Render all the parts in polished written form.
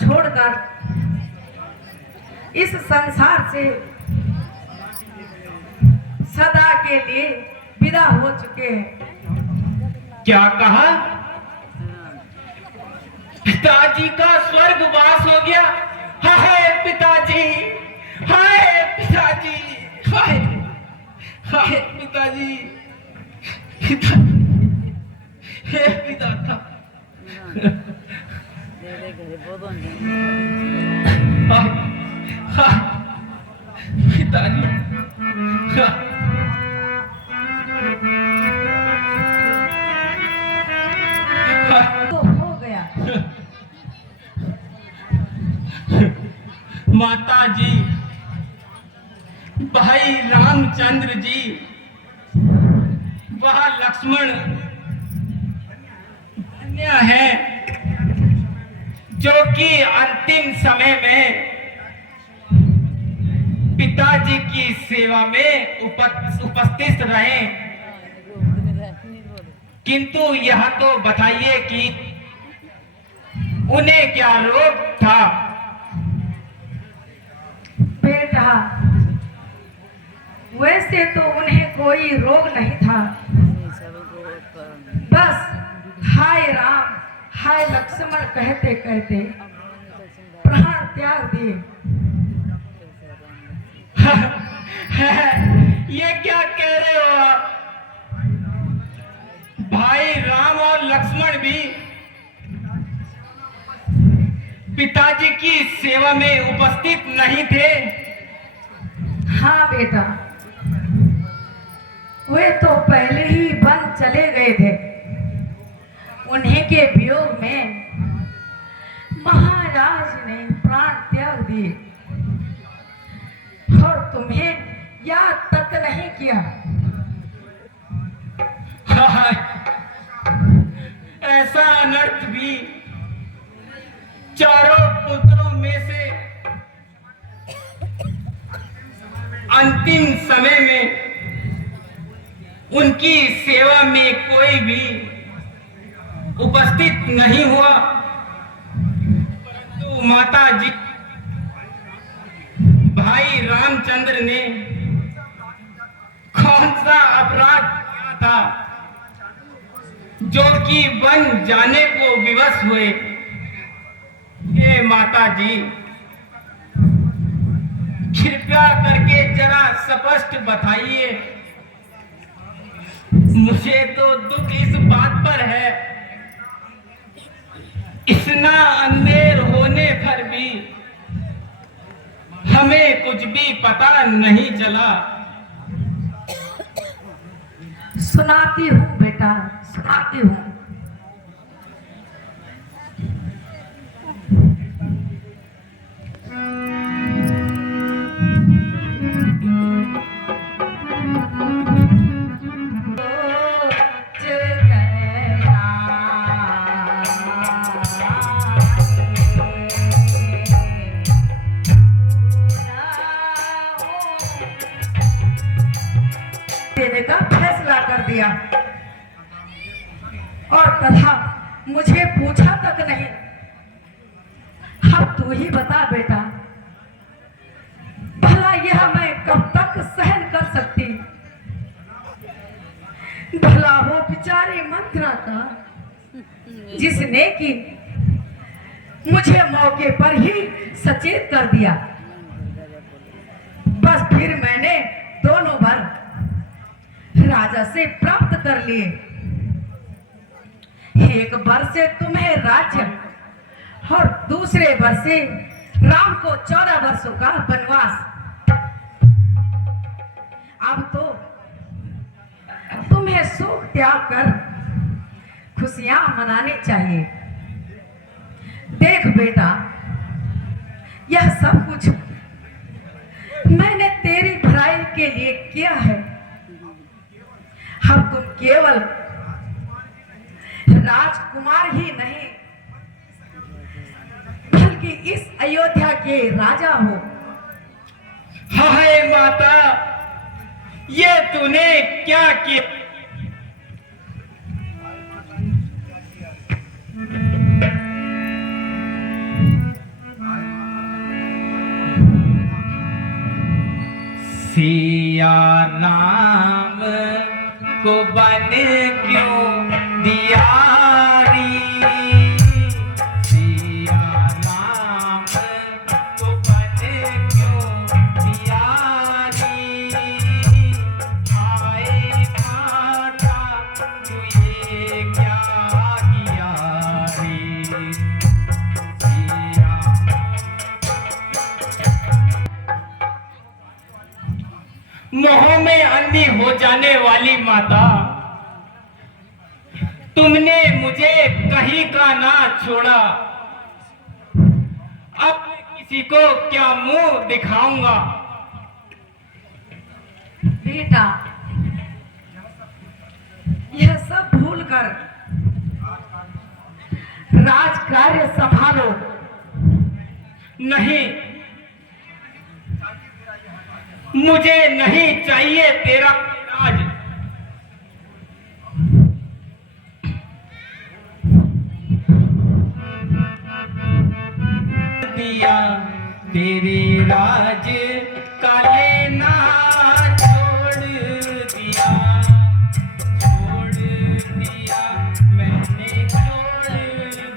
छोड़कर इस संसार से सदा के लिए विदा हो चुके हैं। क्या कहा? पिताजी का स्वर्गवास हो गया। हाय पिताजी, हाय पिताजी, हाय हाय पिताजी, पिता हे पिता पिताजी तो हो गया। माता जी, भाई रामचंद्र जी, वह लक्ष्मण धन्य है जो कि अंतिम समय में पिताजी की सेवा में उपस्थित रहे। किंतु यह तो बताइए कि उन्हें क्या रोग था? बेटा, वैसे तो उन्हें कोई रोग नहीं था, बस हाय राम हाय लक्ष्मण कहते कहते प्राण त्याग दिए। ये क्या कह रहे हो आप? भाई राम और लक्ष्मण भी पिताजी की सेवा में उपस्थित नहीं थे? हाँ बेटा, वे तो पहले ही वन चले गए थे। उन्हीं के वियोग में महाराज ने प्राण त्याग दिए और तुम्हें याद तक नहीं किया। ऐसा अनर्थ भी चारों पुत्रों में से अंतिम समय में उनकी सेवा में कोई भी उपस्थित नहीं हुआ। परंतु माता जी, भाई रामचंद्र ने कौन सा अपराध किया था जो कि वन जाने को विवश हुए? हे माता जी, कृपया करके जरा स्पष्ट बताइए। मुझे तो दुख इस बात पर है, इतना अंधेर होने पर भी हमें कुछ भी पता नहीं चला। सुनाती हूँ बेटा, सुनाती हूँ। देने का फैसला कर दिया और तथा मुझे पूछा तक नहीं। अब तू ही बता बेटा, भला यह मैं कब तक सहन कर सकती? भला वो बेचारी मंत्रा का जिसने कि मुझे मौके पर ही सचेत कर दिया। बस फिर मैंने दोनों बार राजा से प्राप्त कर लिए। एक बार से तुम्हें राज्य और दूसरे बार से राम को 14 वर्षों का वनवास। अब तो तुम्हें सुख त्याग कर खुशियां मनानी चाहिए। देख बेटा, यह सब कुछ मैंने तेरी भलाई के लिए किया है। अब तुम केवल राजकुमार ही नहीं बल्कि इस अयोध्या के राजा हो। हाय माता, ये तूने क्या किया? सिया राम को बन क्यों दिया री, सिया राम को बन क्यों दिया री, आए माता तू ये क्या किया री, सिया। मोह में अंधी हो जाने वाली माता, तुमने मुझे कहीं का ना छोड़ा, अब मैं किसी को क्या मुंह दिखाऊंगा। बेटा, यह सब भूल कर राज कार्य संभालो। नहीं, मुझे नहीं चाहिए तेरा राज। दिया तेरे राज का लेना छोड़ दिया, छोड़ दिया मैंने, छोड़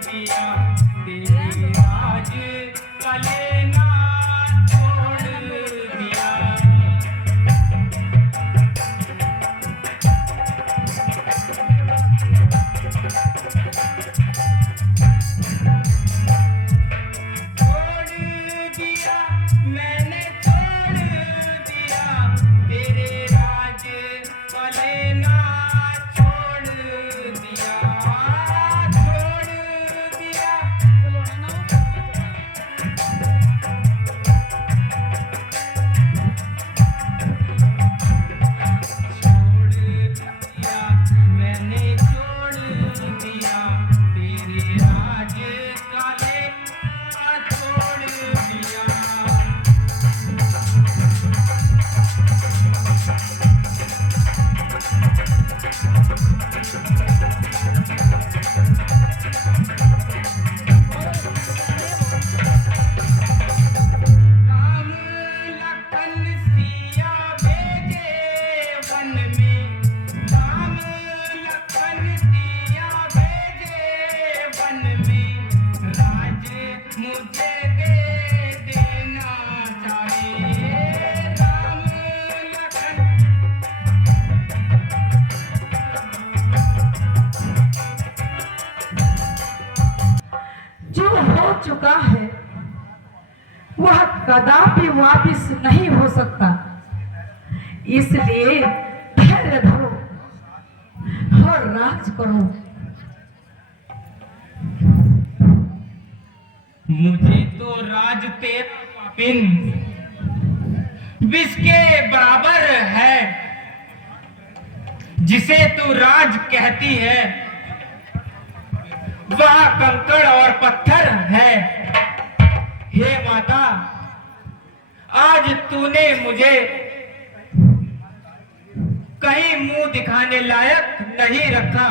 दिया तेरे राज का लेना छोड़ दिया। मैंने छोड़ दिया तेरे राज का लेना छोड़ दिया, छोड़ दिया। छोड़ दिया मैंने, छोड़ दिया तेरे राज का लेना छोड़ दिया। राम लखन सिया भेजे वन में, राम लखन सिया भेजे वन में, राज मुझे दे देना चाहिए। राम लखन जो हो चुका है वह कदापि वापिस नहीं हो सकता, इसलिए धैर्य धरो और राज करो। मुझे तो राज तेरा पापिन विष के बराबर है, जिसे तू राज कहती है वह कंकड़ और पत्थर है। हे माता, आज तूने मुझे कहीं मुंह दिखाने लायक नहीं रखा।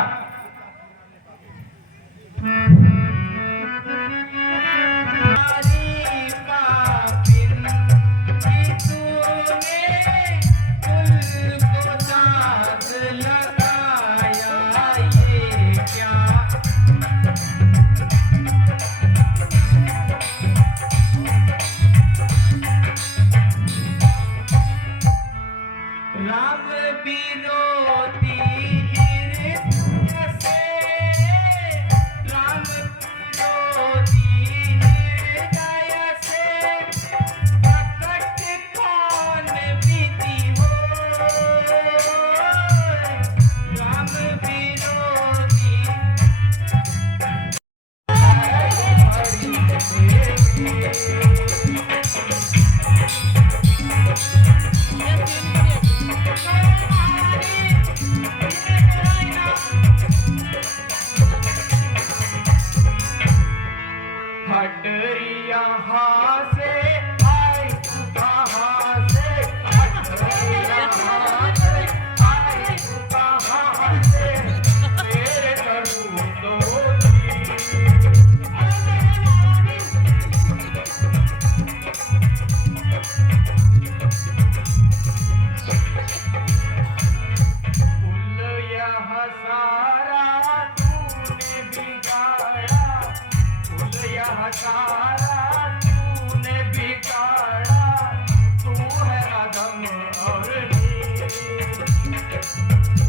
राम विरोधी हृदय से, राम विरोधी हृदय से, प्रकट कौन विधि हो, राम विरोधी सारा तूने बिगाड़ा, तू है अधम और नीच,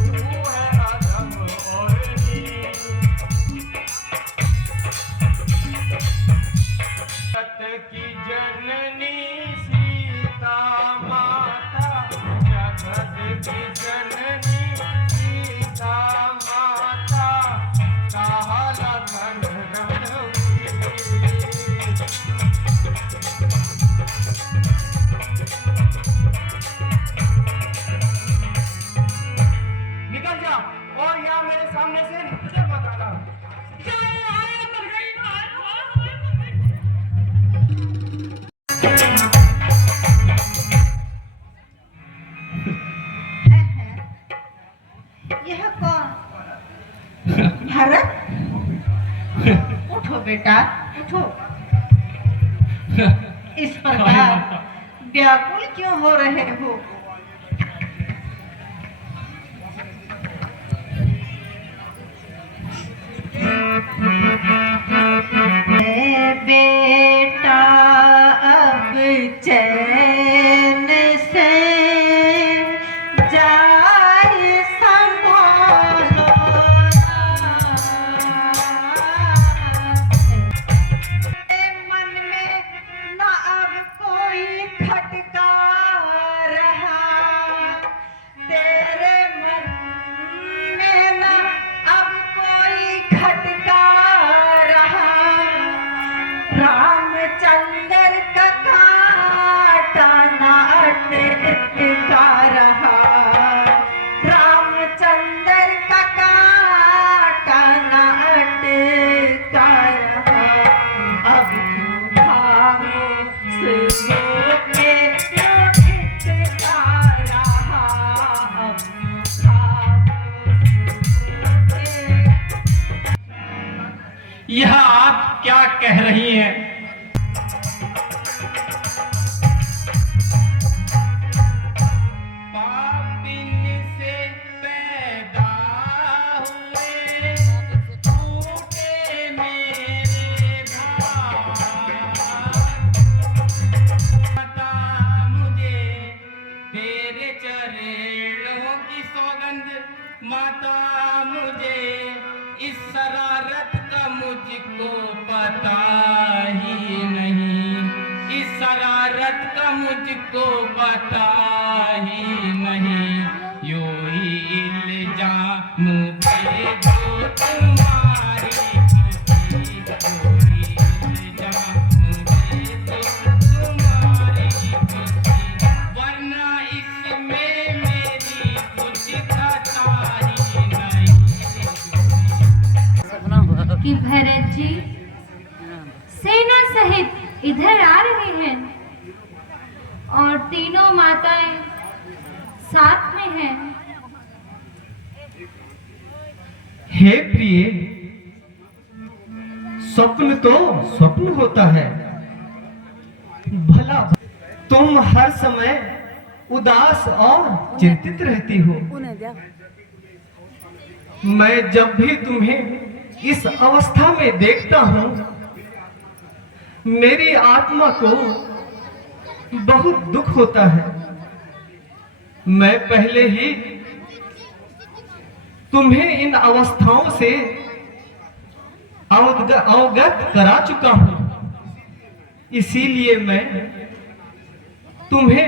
तू है अधम और नीच। जगत की जननी सीता माता, जगत की जननी सीता माता, कहा लखन रणवीर। निकल जा और यहाँ मेरे सामने से निकल मत आना। यह कौन? भरत, उठो बेटा, उठो। इस प्रकार व्याकुल क्यों हो रहे हो? बेटा अब चैन से जाए संभालो, मन में न अब कोई खटका रहा, तेरे मन में न अब कोई खटका रहा, रामचंद्र का काटा ना अटका रहा, रामचंद्र का काटा ना अटका रहा, अब क्यों खामोश होके इटका रहा, अब क्यों खामोश होके। यह आप क्या कह रही हैं? पापिन से पैदा हुए टूटे मेरे भाग, बता मुझे तेरे चरणों की सौगंध, माता मुझे इस शरारत का मुझको पता ही नहीं, इस शरारत का मुझको पता ही नहीं, यो ही इल्जाम दे दो तुम्हारी खुशी, यो ही इल्जाम दे दो तुम्हारी खुशी, वरना इसमें मेरी कुछ खता ही नहीं। कि भरत जी सेना सहित इधर आ रहे हैं और तीनों माताएं साथ में हैं। हे प्रिय, स्वप्न तो स्वप्न होता है, भला तुम हर समय उदास और चिंतित रहती हो। मैं जब भी तुम्हें इस अवस्था में देखता हूं, मेरी आत्मा को बहुत दुख होता है। मैं पहले ही तुम्हें इन अवस्थाओं से अवगत करा चुका हूं, इसीलिए मैं तुम्हें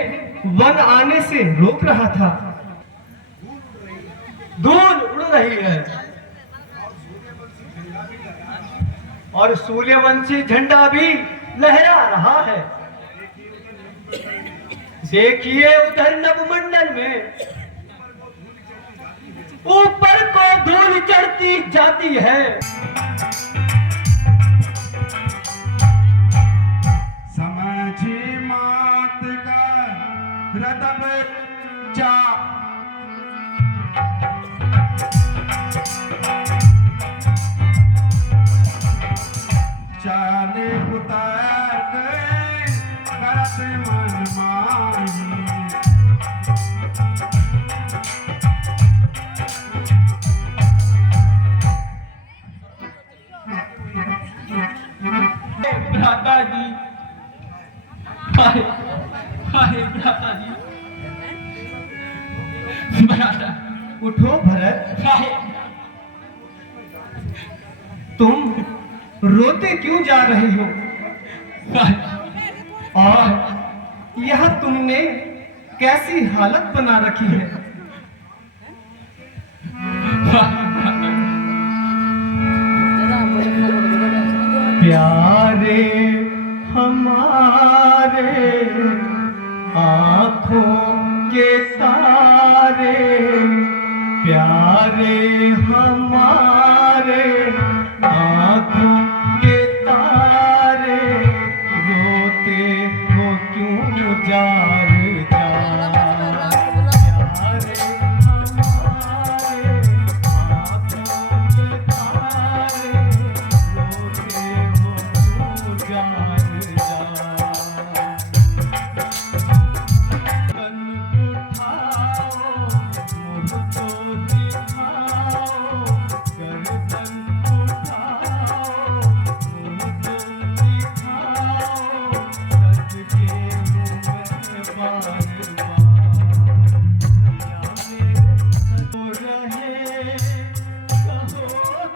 वन आने से रोक रहा था। धूल उड़ रही है और सूर्यवंशी झंडा भी लहरा रहा है। देखिए उधर नवमंडल में ऊपर को धूल चढ़ती जाती है। समझी मात का रतब चा चाले उतार गए करत मन माही। भ्राता जी, हाय हाय भ्राता जी, भ्राता, उठो भरत, हाय, तुम रोते क्यों जा रहे हो? हाय, और यह तुमने कैसी हालत बना रखी है? प्यारे हमारे आँखों के तारे, प्यारे हमारे आँखों के तारे, रोते हो क्यों जार जार? प्यारे हमारे आँखों के तारे, रोते हो क्यों जार जार? गर्दन उठाओ, मुँह तो दिखाओ, गर्दन उठाओ, मुँह तो दिखाओ, सज के मुँह में बार बार तो रहे, कहो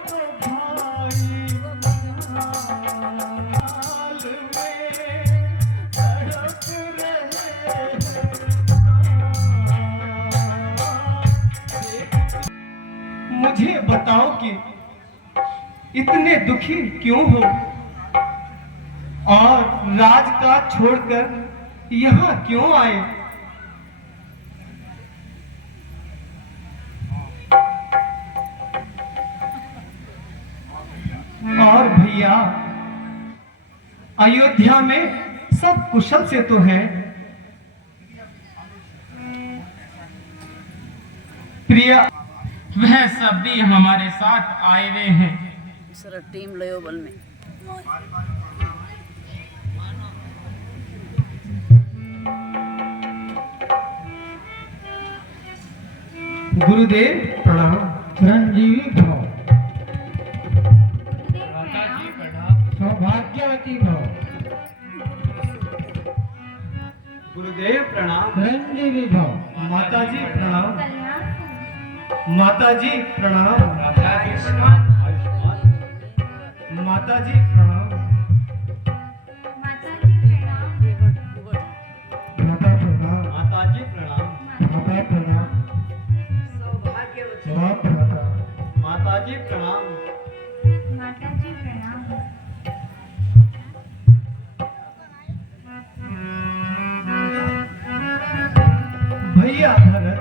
तो भाई, हाल में तड़प रहे। मुझे बताओ कि इतने दुखी क्यों हो और राजकाज छोड़कर यहाँ क्यों आए? और भैया, अयोध्या में सब कुशल से तो है? प्रिया, वह सब भी हमारे साथ आए हुए हैं। सर टीम लयो बल में गुरुदेव प्रणाम। चिरंजीवी भव, सौभाग्यवती भव। गुरुदेव प्रणाम। चिरंजीवी भव। माताजी प्रणाम। माताजी प्रणाम। माताजी प्रणाम। माता प्रणाम। माताजी प्रणाम। माता प्रणाम। सौभाग्यवती बाप माता। माताजी प्रणाम। माताजी प्रणाम। भैया भरत,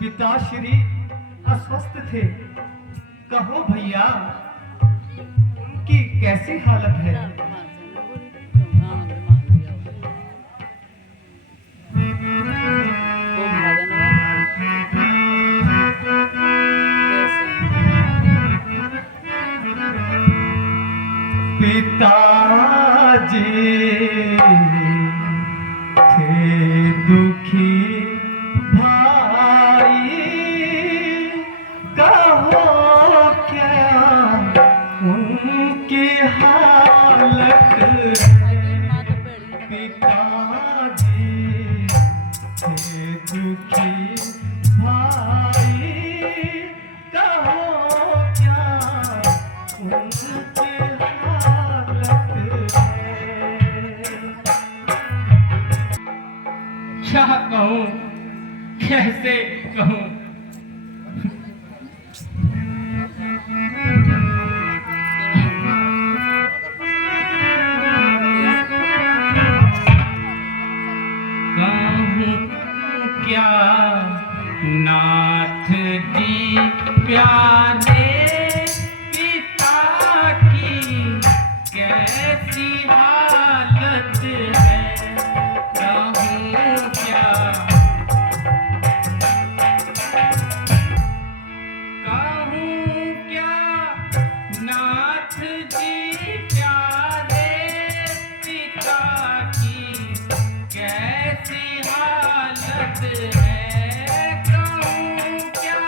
पिताश्री अस्वस्थ थे, कहो भैया उनकी कैसी हालत है? पिताजी थे दुखी भाई, कहो क्या उनकी हालत है? पिताजी थे दुखी भाई, कहो क्या उनकी हालत है? क्या कहूँ, कैसे कहूँ? कहूँ क्या नाथ जी प्यारे पिता की कैसी हालत है? कहूँ क्या, कहूँ क्या नाथ जी प्यारे पिता की कैसी हालत है? कहूँ क्या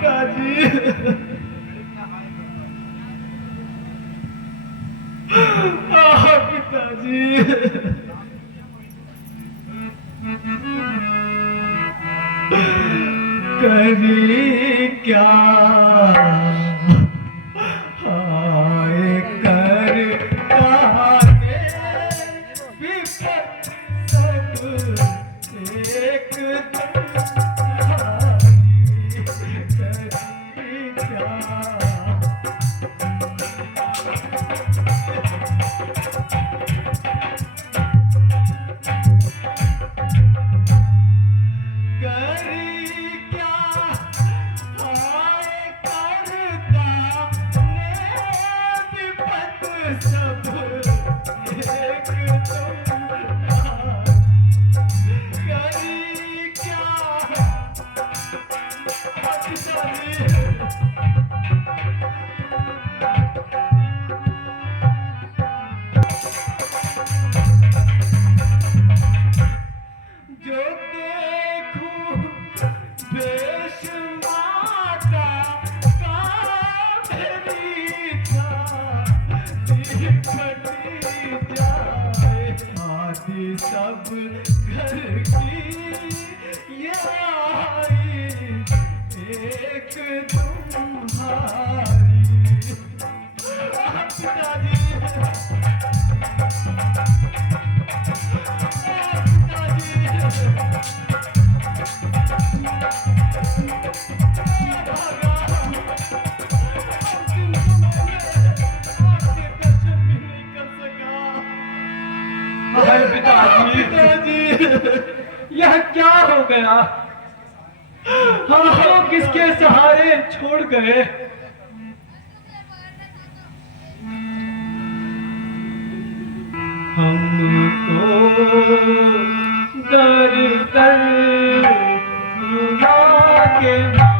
पिताजी, पिताजी, करी क्या हाय कर काने विपत सब एक तुम्हारी करी क्या जो देखूं देश माता का मेरी छाती फटी जाए, आदि सब घर की ये आई एक तुम्हारी। पिताजी, पिताजी, यह क्या हो गया? हम किसके सहारे छोड़ गए? हमको दर दर रुला के मारा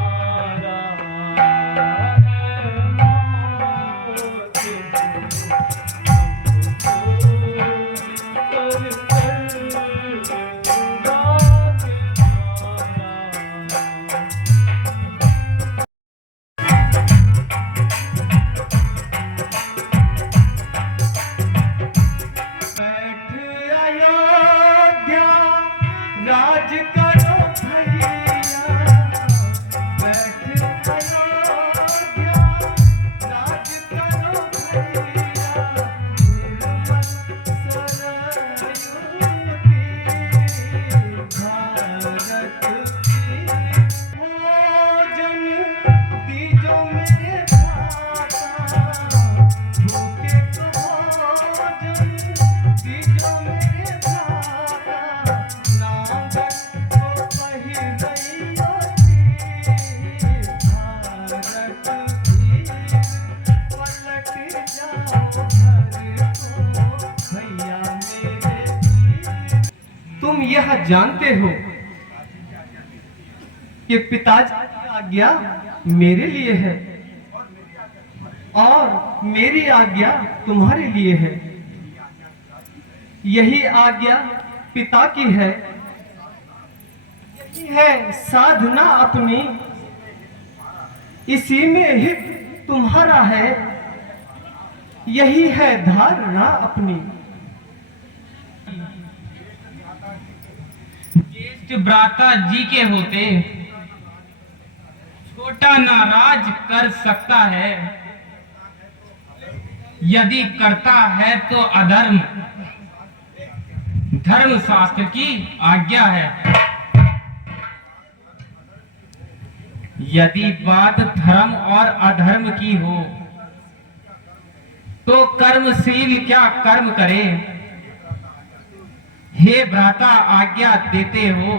राज करो भैया, बैठ अयोध्या, राज करो भैया, निर्मल सरयुगी भारत की। भोजन दीजो मेरे भ्राता, भूखे को भोजन दीजो मेरे भ्राता, तुम यह जानते हो कि पिताजी की आज्ञा मेरे लिए है और मेरी आज्ञा तुम्हारे लिए है। यही आज्ञा पिता की है, यही है साधना अपनी, इसी में हित तुम्हारा है, यही है धारणा अपनी। ज्येष्ठ भ्राता जी के होते छोटा नाराज कर सकता है, यदि करता है तो अधर्म, धर्म शास्त्र की आज्ञा है। यदि बात धर्म और अधर्म की हो तो कर्मशील क्या कर्म करे। हे भ्राता आज्ञा देते हो,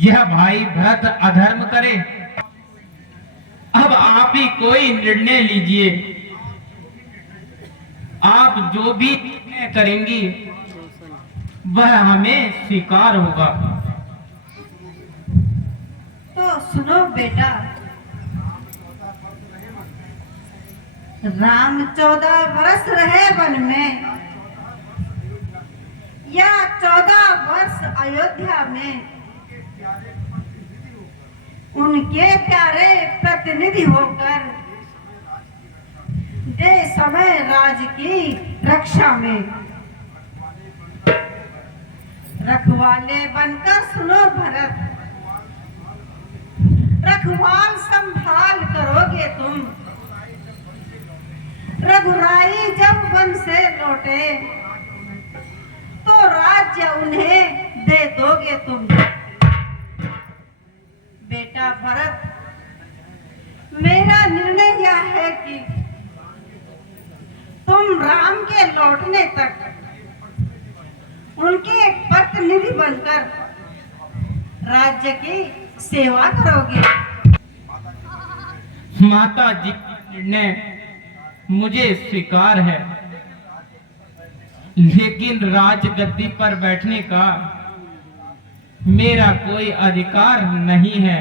यह भाई भरत अधर्म करे। अब आप ही कोई निर्णय लीजिए, आप जो भी निर्णय करेंगी वह हमें स्वीकार होगा। तो सुनो बेटा, राम 14 वर्ष रहे वन में या 14 वर्ष अयोध्या में, उनके प्यारे प्रतिनिधि होकर दे समय राज की रक्षा में रखवाले बनकर सुनो भरत, रखवाल संभाल करोगे तुम। रघुराई जब वन से लौटे तो राज्य उन्हें दे दोगे तुम। बेटा भरत, मेरा निर्णय यह है कि तुम राम के लौटने तक उनके प्रतिनिधि बनकर राज्य की सेवा करोगे। माता जी का निर्णय मुझे स्वीकार है, लेकिन राजगद्दी पर बैठने का मेरा कोई अधिकार नहीं है।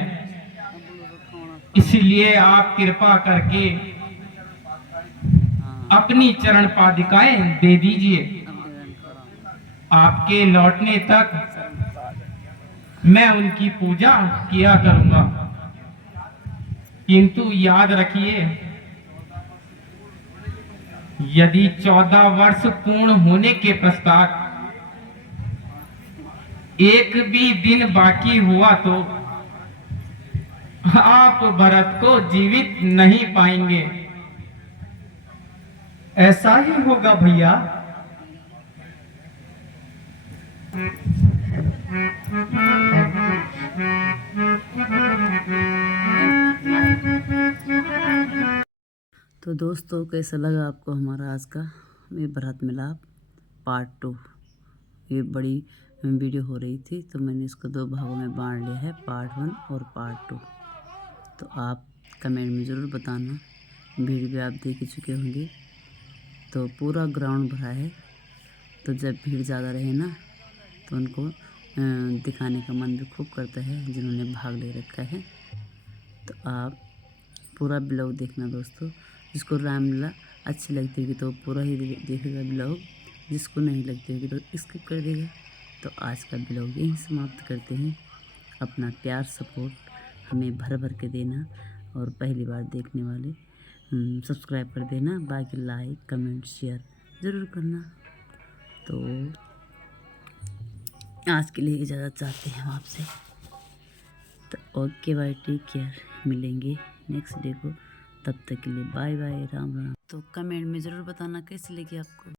इसलिए आप कृपा करके अपनी चरण पादिकाएं दे दीजिए। आपके लौटने तक मैं उनकी पूजा किया करूंगा। किंतु याद रखिए, यदि 14 वर्ष पूर्ण होने के पश्चात एक भी दिन बाकी हुआ तो आप भरत को जीवित नहीं पाएंगे। ऐसा ही होगा भैया। तो दोस्तों, कैसा लगा आपको हमारा आज का ये भरत मिलाप पार्ट 2। ये बड़ी वीडियो हो रही थी तो मैंने इसको 2 भागों में बांट लिया है, पार्ट 1 और पार्ट 2। तो आप कमेंट में ज़रूर बताना। वीडियो भी आप देख ही चुके होंगे। तो पूरा ग्राउंड भरा है, तो जब भीड़ ज़्यादा रहे ना तो उनको दिखाने का मन भी खूब करता है जिन्होंने भाग ले रखा है। तो आप पूरा ब्लॉग देखना दोस्तों। जिसको रामलीला अच्छी लगती होगी तो पूरा ही देखेगा ब्लॉग, जिसको नहीं लगती होगी तो स्किप कर देगा। तो आज का ब्लॉग यहीं समाप्त करते हैं। अपना प्यार सपोर्ट हमें भर भर के देना, और पहली बार देखने वाले सब्सक्राइब कर देना। बाकी लाइक कमेंट शेयर ज़रूर करना। तो आज के लिए इजाज़त चाहते हैं हम आपसे। तो ओके बाय, टेक केयर। मिलेंगे नेक्स्ट डे को, तब तक के लिए बाय बाय, राम राम। तो कमेंट में ज़रूर बताना कैसी लगी आपको।